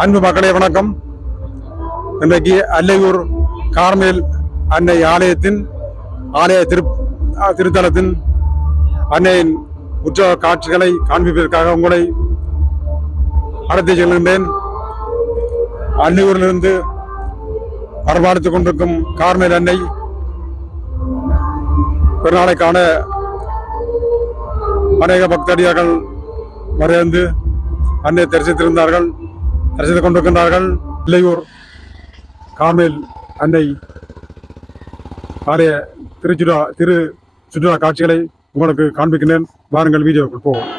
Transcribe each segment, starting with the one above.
அன்பு மக்களே வணக்கம். இன்றைக்கு அல்லையூர் கார்மேல் அன்னை ஆலயத்தின் ஆலய திரு திருத்தலத்தின் அன்னையின் உற்சவ காட்சிகளை காண்பிப்பதற்காக உங்களை அழைத்து செல்கின்றேன். அல்லையூரிலிருந்து வரவாடுத்துக் கொண்டிருக்கும் கார்மேல் அன்னை பெருநாளைக்கான அநேக பக்தடியார்கள் வரைந்து அன்னை தரிசித்திருந்தார்கள். தரிசித்துக் கொண்டிருக்கின்றார்கள். இல்லையூர் கார்மேல் அன்னை ஆலய திருச்சுடா திரு சுற்றுலா காட்சிகளை உங்களுக்கு காண்பிக்கின்றேன். வாருங்கள் வீடியோக்குள் போவோம்.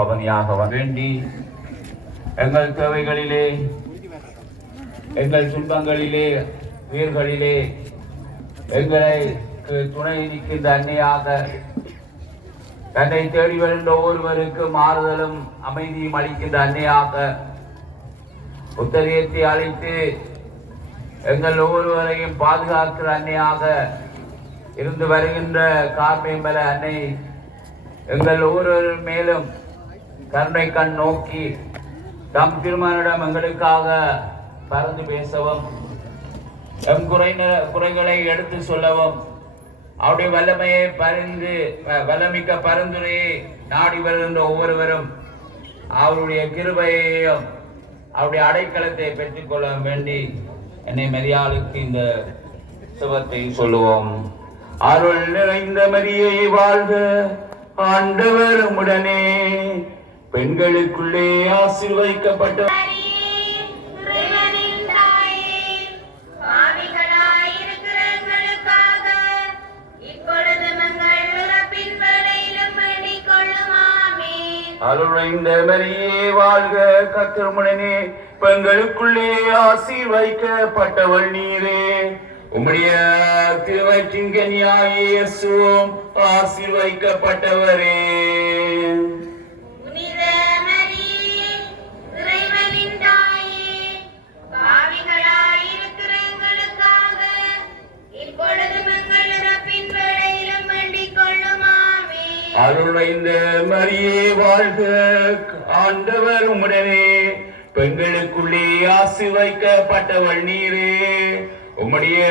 பவனியாக வேண்டி எங்கள் தேவைகளிலே எங்கள் துன்பங்களிலே உயிர்களிலே எங்களை துணை நிற்கின்ற அன்னையாக தன்னை தேடி வருகின்ற ஒவ்வொருவருக்கும் ஆறுதலும் அமைதியும் அளிக்கின்ற அன்னையாக உத்தரியத்தை அழைத்து எங்கள் ஒவ்வொருவரையும் பாதுகாக்கிற அன்னையாக இருந்து வருகின்ற கார்மேம்பல அன்னை எங்கள் ஒவ்வொரு மேலும் கருணை கண் நோக்கி தம் திருமணம் எங்களுக்காக பறந்து பேசவும் எம் குறை குறைகளை எடுத்து சொல்லவும் அவருடைய வல்லமையை பரிந்து வ- வல்லமிக்க பரிந்துரையை நாடி வருகின்ற ஒவ்வொருவரும் அவருடைய கிருபையையும் அவருடைய அடைக்கலத்தை பெற்றுக்கொள்ள வேண்டி என்னை மரியாளுக்கு இந்த சுபத்தை சொல்லுவோம். அருள் நிறைந்த மரியை வாழ்க ஆண்டவர் உடனே பெண்களுக்குள்ளே ஆசிர்வதிக்கப்பட்ட அருளைந்த மரியே வாழ்க கத்திரமுடனே பெண்களுக்குள்ளே ஆசீர்வைக்கப்பட்டவள் நீரே. உம்முடைய திருவற்றின் கன்னியாயேசுவும் ஆசீர்வைக்கப்பட்டவரே ஆமென். அருளைந்த மரியே வாழ்க ஆண்டவர் உம்முடனே பெண்களுக்குள்ளே ஆசீர்வதிக்கப்பட்டவள் நீரே உம்முடைய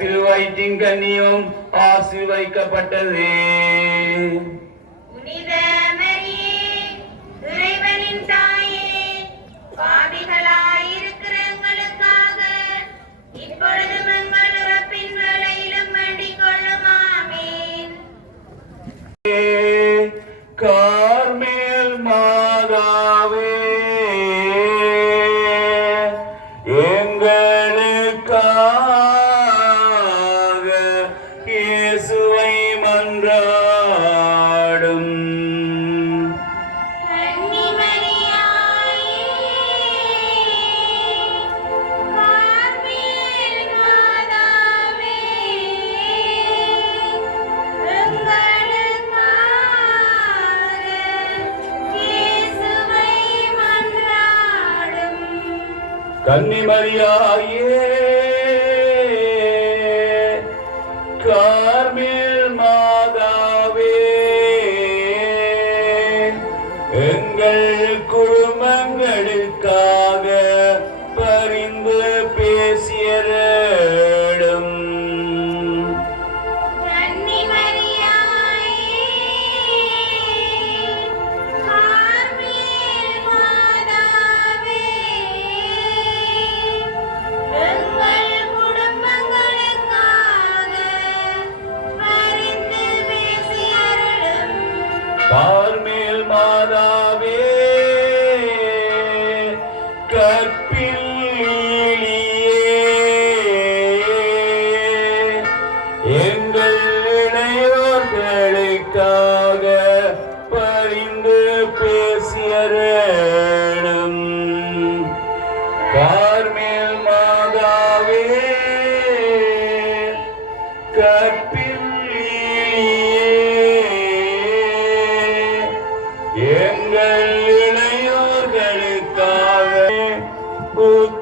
திருவயிற்றின் கண்ணியும் ஆசீர்வதிக்கப்பட்டதே புனித மரியே, இறைவனின் இப்பொழுதும் எங்கள் Hey. கார்மேல் பார்மேல் மாதா உத்தரிய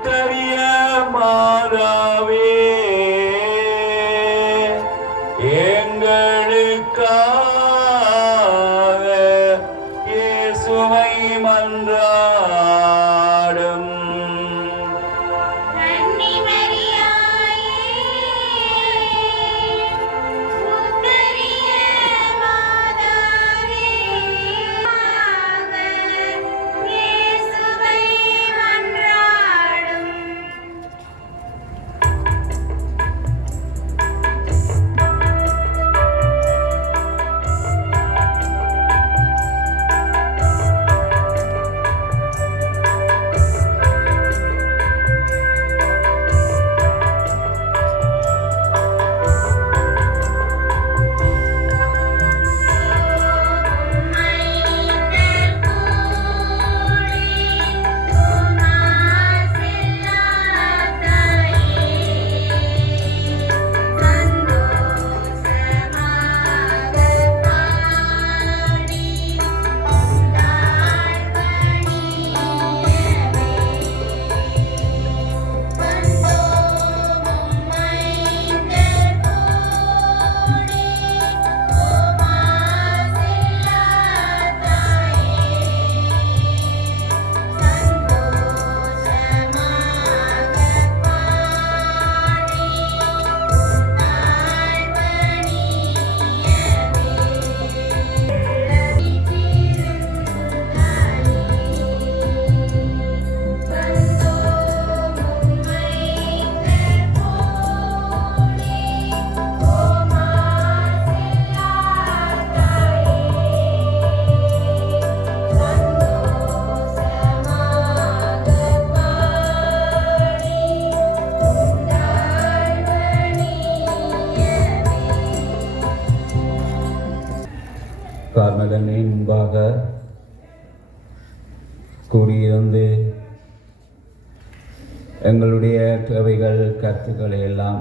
எங்களுடைய தேவைகள் கருத்துக்களை எல்லாம்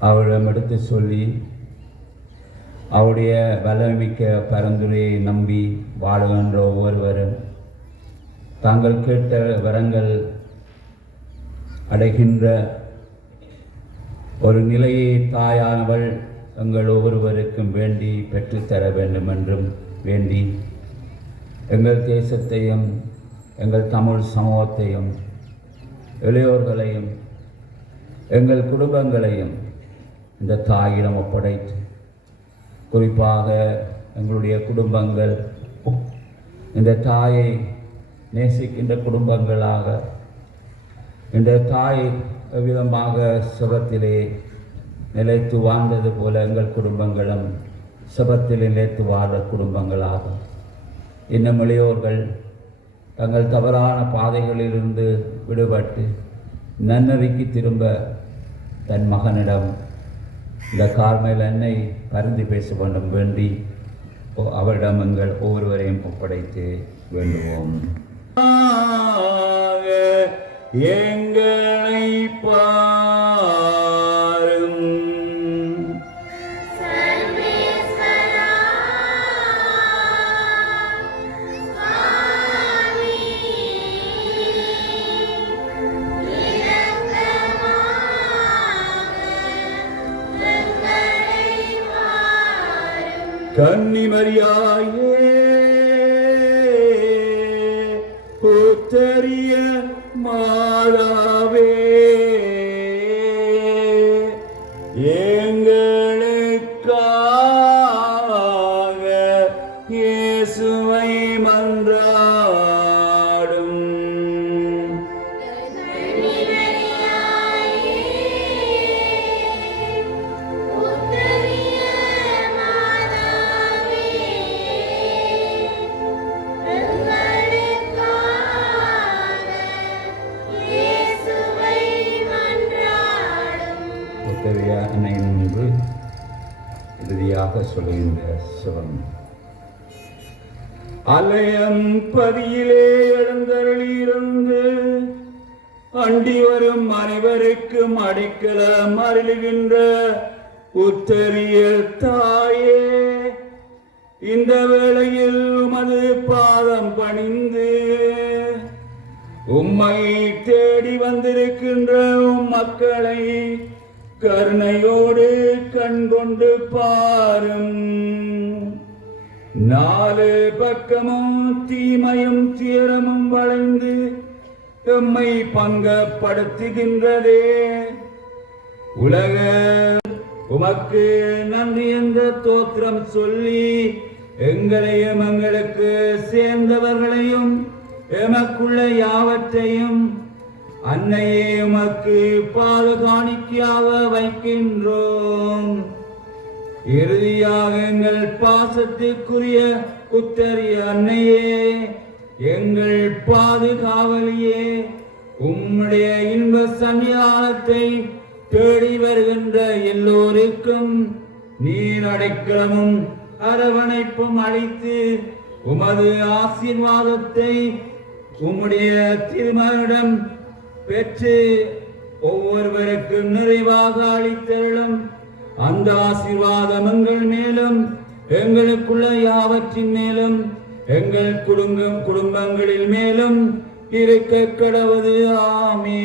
அவரிடம் எடுத்து சொல்லி அவருடைய பலமிக்க பரந்துரையை நம்பி வாழுகின்ற ஒவ்வொருவரும் தாங்கள் கேட்ட வரங்கள் அடைகின்ற ஒரு நிலையை தாயானவள் எங்கள் ஒவ்வொருவருக்கும் வேண்டி பெற்றுத்தர வேண்டும் என்றும் வேண்டி எங்கள் தேசத்தையும் எங்கள் தமிழ் சமூகத்தையும் இளையோர்களையும் எங்கள் குடும்பங்களையும் இந்த தாயிடம் ஒப்படைத்து குறிப்பாக எங்களுடைய குடும்பங்கள் இந்த தாயை நேசிக்கின்ற குடும்பங்களாக இந்த தாய் விதமாக சுகத்திலே நிலைத்து வாழ்ந்தது போல எங்கள் குடும்பங்களும் சுபத்தில் நிலைத்து வாழ்ந்த குடும்பங்களாகும். இன்னும் இளையோர்கள் தங்கள் தவறான பாதைகளிலிருந்து விடுபட்டு நன்னறிக்கு திரும்ப தன் மகனிடம் இந்த கார்மையில் என்னை பருந்து பேச வேண்டும் வேண்டி ஓ- அவரிடம் எங்கள் ஒவ்வொருவரையும் ஒப்படைத்து வேண்டுவோம். எங்களை பா புத்தரிய மாதாவே தேவையாக உத்தவிய இறுதியாக சொல்கின்ற சிவன். அலையம் பதியிலே எழுந்தருளியிருந்து அண்டி வரும் அனைவருக்கும் அடைக்கலம் அருளுகின்ற உத்தரிய தாயே. இந்த வேளையில் உமது பாதம் பணிந்து உம்மை தேடி வந்திருக்கின்ற உம் மக்களை கருணையோடு கண்கொண்டு பாரும். நாலு பக்கமும் தீமையும் தீரமும் வளைந்து எம்மை பங்கப்படுத்துகின்றதே. உலக உமக்கு நன்றி என்ற தோற்றம் சொல்லி எங்களையும் எங்களுக்கு சேர்ந்தவர்களையும் எமக்குள்ள யாவற்றையும் அன்னையே உமக்கு பாதுகாணிக்கையாக வைக்கின்றோம். இறுதியாக எங்கள் பாசத்திற்குரிய புத்தரி அன்னையே எங்கள் பாதுகாவலியே உம்முடைய இன்ப சன்னிதானத்தை தேடி வருகின்ற எல்லோருக்கும் நீர் அடைக்கலமும் அரவணைப்பும் அளித்து உமது ஆசீர்வாதத்தை உம்முடைய திருமகனிடம் பெற்று ஒவ்வொருவருக்கும் நிறைவாக அளித்தருளும். அந்த ஆசீர்வாதம் எங்கள் மேலும் எங்களுக்குள்ள யாவற்றின் மேலும் எங்கள் குடும்பம் குடும்பங்களில் மேலும் இருக்க கடவுது. ஆமே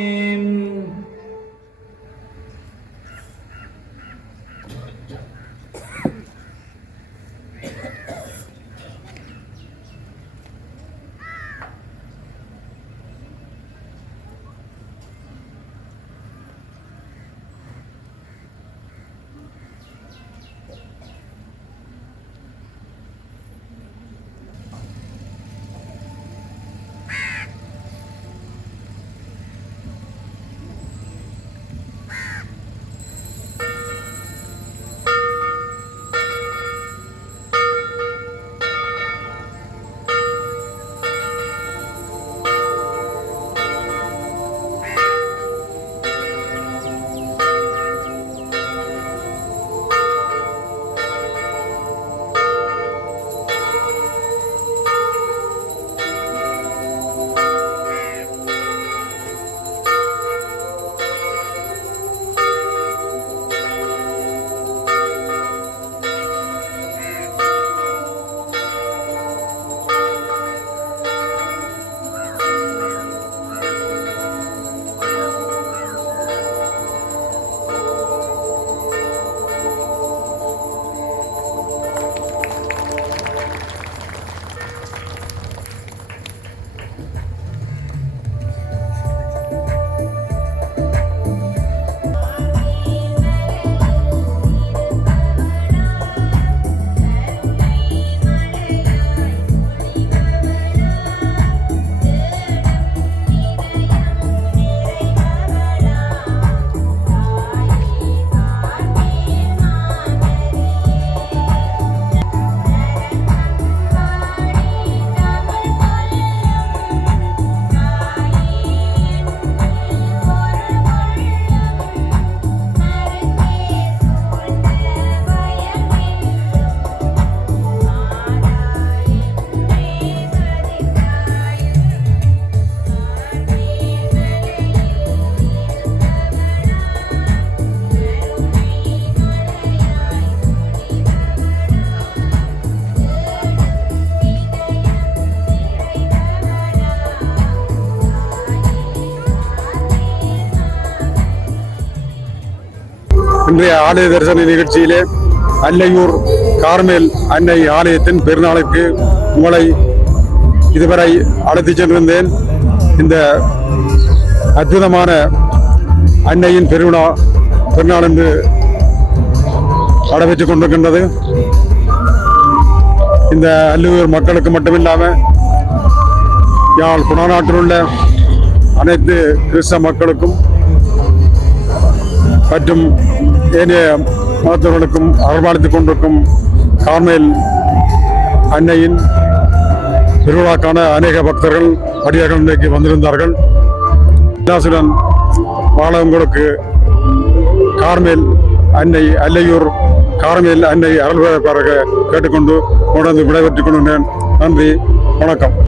இன்றைய ஆலய தரிசன நிகழ்ச்சியிலே அல்லையூர் கார்மேல் அன்னை ஆலயத்தின் பெருநாளுக்கு உங்களை இதுவரை அழைத்து சென்றிருந்தேன். இந்த அற்புதமான அன்னையின் பெருவிழா பெருநாள் என்று நடைபெற்றுக் கொண்டிருக்கின்றது. இந்த அல்லூர் மக்களுக்கு மட்டுமில்லாமல் யாழ் குணநாட்டில் உள்ள அனைத்து கிறிஸ்தவ மக்களுக்கும் மற்றும் ஏனைய மதத்தவர்களுக்கும் அரவணைத்துக் கொண்டிருக்கும் கார்மேல் அன்னையின் திருவிழாக்கான அநேக பக்தர்கள் அடியார்கள் இன்றைக்கு வந்திருந்தார்கள். விலாசுடன் மாணவங்களுக்கு கார்மேல் அன்னை அல்லையூர் கார்மேல் அன்னை அருள்வாய்ப்பாக கேட்டுக்கொண்டு உடனே விடைபெற்றுக் கொள்கிறேன் நன்றி வணக்கம்.